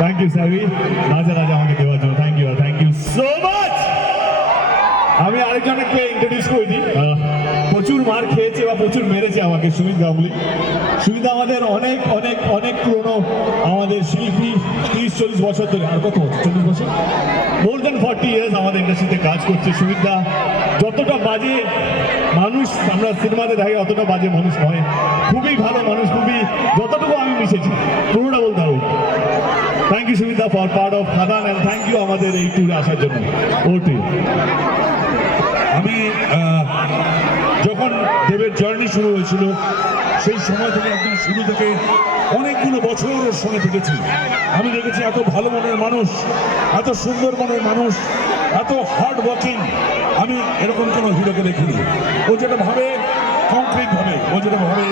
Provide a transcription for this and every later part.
Thank you স্যারি রাজা রাজা আমাকে দেওয়ার জন্য থ্যাংক ইউ সো মাচ। আমি আরেকজনকে ইন্ট্রোডিউস করে দিই। প্রচুর মার খেয়েছে বা প্রচুর মেরেছে আমাকে সুমিত গাঙ্গুলি। সুমিত আমাদের অনেক অনেক অনেক পুরনো আমাদের শিল্পী, 30-40 বছর ধরে, আর কত বছর, 40 বছর, মোর দ্যান 40 ইয়ার্স আমাদের ইন্ডাস্ট্রিতে কাজ করছে। সুমিতদা যতটা বাজে মানুষ আমরা সিনেমাতে দেখি অতটা বাজে মানুষ নয়, খুবই ভালো মানুষ, খুবই, যতটুকু আমি মিশেছি পুরোটা বলতে হবে। Thank you Sumita for part of Khadan and thank you আমাদের এই ট্যুরে আসার জন্য। ওটি আমি যখন দেবের জার্নি শুরু হয়েছিল সেই সময় থেকে একদম শুরু থেকে অনেকগুলো বছর ওর সঙ্গে থেকেছি। আমি দেখেছি এত ভালো মনের মানুষ, এত সুন্দর মনের মানুষ, এত হার্ড ওয়ার্কিং আমি এরকম কোনো হিরোকে দেখিনি। ও যেটা ভাবে কংক্রিট ভাবে, ও যেটা ভাবে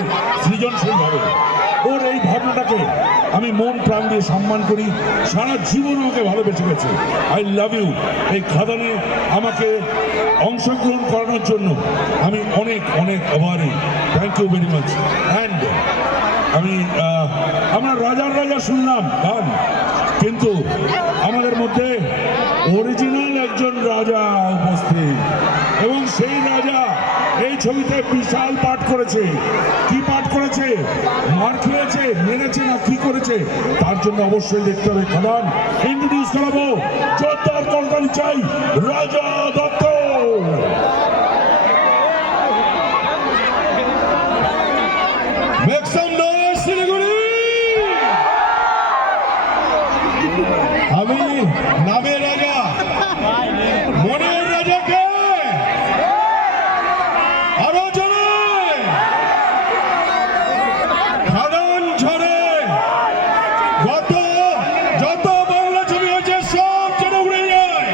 সৃজনশীল ভাবে, ওর এই ভাবনাটাকে আমি মন প্রাণ দিয়ে সম্মান করি। সারা জীবন আমাকে ভালোবেসে গেছে। I love you. এই খাদানে আমাকে অংশগ্রহণ করানোর জন্য আমি অনেক অনেক আভারী। Thank you very much. And আমরা রাজার রাজা শুনলাম গান, কিন্তু আমাদের মধ্যে অরিজিনাল একজন রাজা উপস্থিত, এবং সেই রাজা এই ছবিতে বিশাল পাঠ করেছে। কি পাঠ করেছে? মার খেয়েছে, মেরেছে না কি করেছে, তার জন্য অবশ্যই দেখতে হবে। খাদান ইন্ট্রোডিউস করাবো, জোরদার করতালি চাই, রাজা Dutta. Make some noise, Siliguri. আমি নামের রাজা, মনের রাজাকে আরো জোরে খাদান ঝড়ে যত বাংলা ছবি হয়েছে সব যেন উড়ে যায়,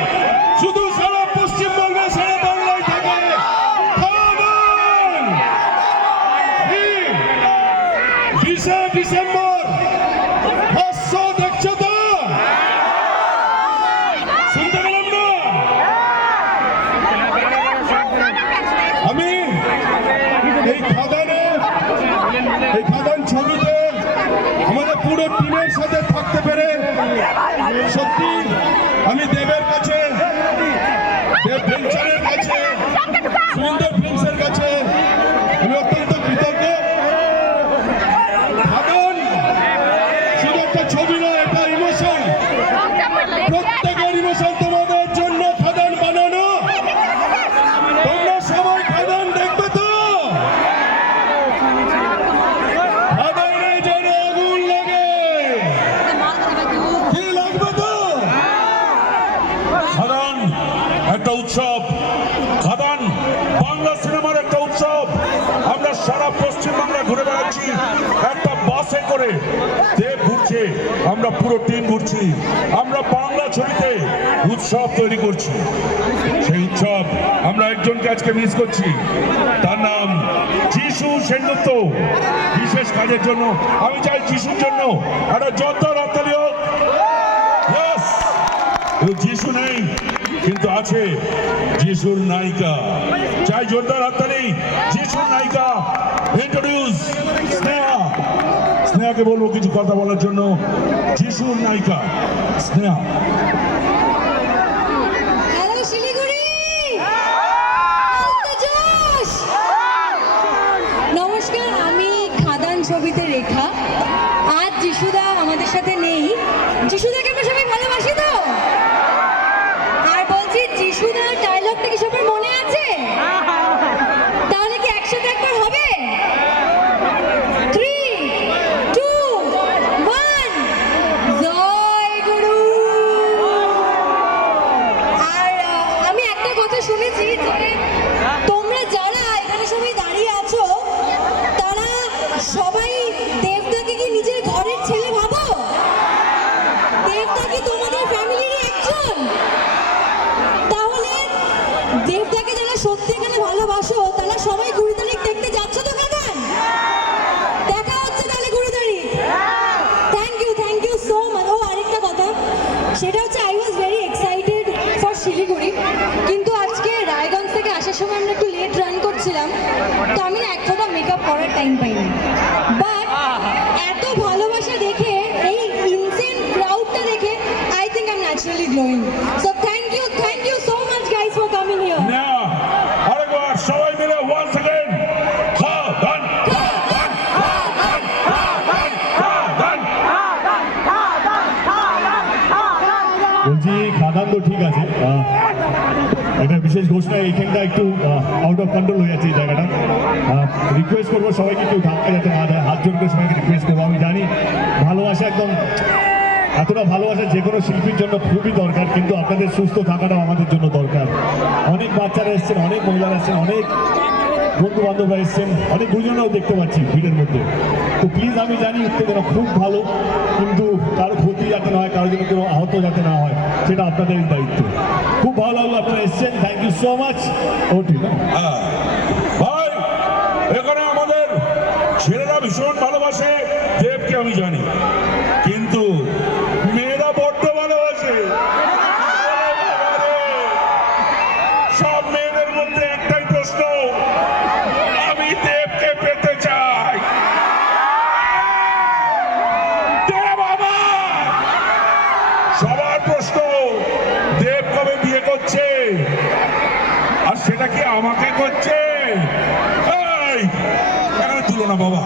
শুধু সারা পশ্চিমবঙ্গে সারা বাংলায় থাকে খাদান। 20 ডিসেম্বর 500 দেখছো তো? শুনতে পেলাম না? আমি এই খাদান ছবিতে আমাদের পুরো টিমের সাথে থাকতে পেরে সত্যি আমি দেবের কাছে, দেব ভেঞ্চারের কাছে, সুন্দর ফিল্মসের কাছে আমি অত্যন্ত কৃতজ্ঞ। খাদান শুধু একটা ছবি নয়, এটা ইমোশন, প্রত্যেকের ইমোশন। তোমাদের জন্য খাদান বানানো, তোমরা সবাই খাদান দেখবে তো? খাদানে যেন আগুন লাগে, কি লাগবে তো? খাদান একটা উৎসব, খাদান বাংলা সিনেমার একটা উৎসব। আমরা সারা পশ্চিমবাংলা ঘুরে বেড়াচ্ছি একটা বাসে করে, দেব ঘুরছে, আমরা পুরো টিম ঘুরছি। আমরা বাংলা ছবিতে উৎসব তৈরি করছি। সেই উৎসব আমরা একজনকে আজকে মিস করছি, তার নাম যিশু সেনগুপ্ত। বিশেষ কাজের জন্য আমি চাই যিশুর জন্য একটা জোরদার হাততালি হোক। Yes! যিশু নেই কিন্তু আছে যিশুর নায়িকা। চাই জোরদার হাততালি যিশুর নায়িকা। ইন্ট্রোডিউস স্নেহা। স্নেহাকে বলবো কিছু কথা বলার জন্য। যিশুর নায়িকা স্নেহা। হ্যালো শিলিগুড়ি, নমস্কার, আমি খাদান ছবিতে রেখা। আজ যিশুদা আমাদের সাথে নেই। যিশুদাকে আমরা সবাই ভালোবাসি তো? আর বলছি, যিশুদার ডায়লগটা কি সবার মনে আছে? তাহলে কি একসাথে একবার হবে? 3, 2, 1, জয় গুরু। আর আমি একটা কথা শুনেছি যে তোমরা যারা এখানে সবাই দাঁড়িয়ে আছো, তারা সবাই দেবদাকে কি নিজের ঘরের ছেলে ভাবো? দেবদা কি তোমাদের ফ্যামিলিরই একজন? তাহলে দেবদাকে যারা সত্যি এখানে ভালোবাসো, তারা সবাই গুরুদারিক দেখতে যাচ্ছ তো? খাদান দেখা হচ্ছে তাহলে গুরুদারিক। Thank you so much. ও আরেকটা কথা, সেটা হচ্ছে I was very excited for Siliguri, কিন্তু আজকে রায়গঞ্জ থেকে আসার সময় আমরা একটু লেট রান করছিলাম, তো আমি না এক ফোঁটা মেকআপ করার টাইম পাইনি। বাট এটা বিশেষ ঘোষণা, এইখানটা একটু আউট অফ কন্ট্রোল হয়ে যাচ্ছে এই জায়গাটা। রিকোয়েস্ট করবো সবাইকে কেউ ধাক্কা যাতে না দেয়, হাত জোর করে সবাইকে রিকোয়েস্ট করবো। আমি জানি ভালোবাসা একদম এতটা ভালোবাসা যে কোনো শিল্পীর জন্য খুবই দরকার, কিন্তু আপনাদের সুস্থ থাকাটাও আমাদের জন্য দরকার। অনেক বাচ্চারা এসছেন, অনেক মহিলারা এসছেন, অনেক বন্ধু বান্ধবরা এসছেন, অনেক গুজরাও দেখতে পাচ্ছি ভিড়ের মধ্যে। তো প্লিজ, আমি জানি উত্তেজনা খুব ভালো, কিন্তু কারো ক্ষতি যাতে না হয়, কারোর জন্য কেউ আহত যাতে না হয়, সেটা আপনাদের দায়িত্ব। খুব ভালো লাগলো আপনারা এসছেন, থ্যাংক ইউ সো মাচ। ও ঠিক না ভাই, এখানে আমাদের ছেলেরা ভীষণ ভালোবাসে দেবকে, আমি জানি, কিন্তু মেয়েরা বড্ড ভালোবাসে। সব মেয়েদের মধ্যে একটাই প্রশ্ন, আমি দেবকে পেতে চাই। দেব আমার। সবার প্রশ্ন, দেব কবে বিয়ে করছে, আর সেটা কি আমাকে করছে? এই, এখানে তুলো না বাবা।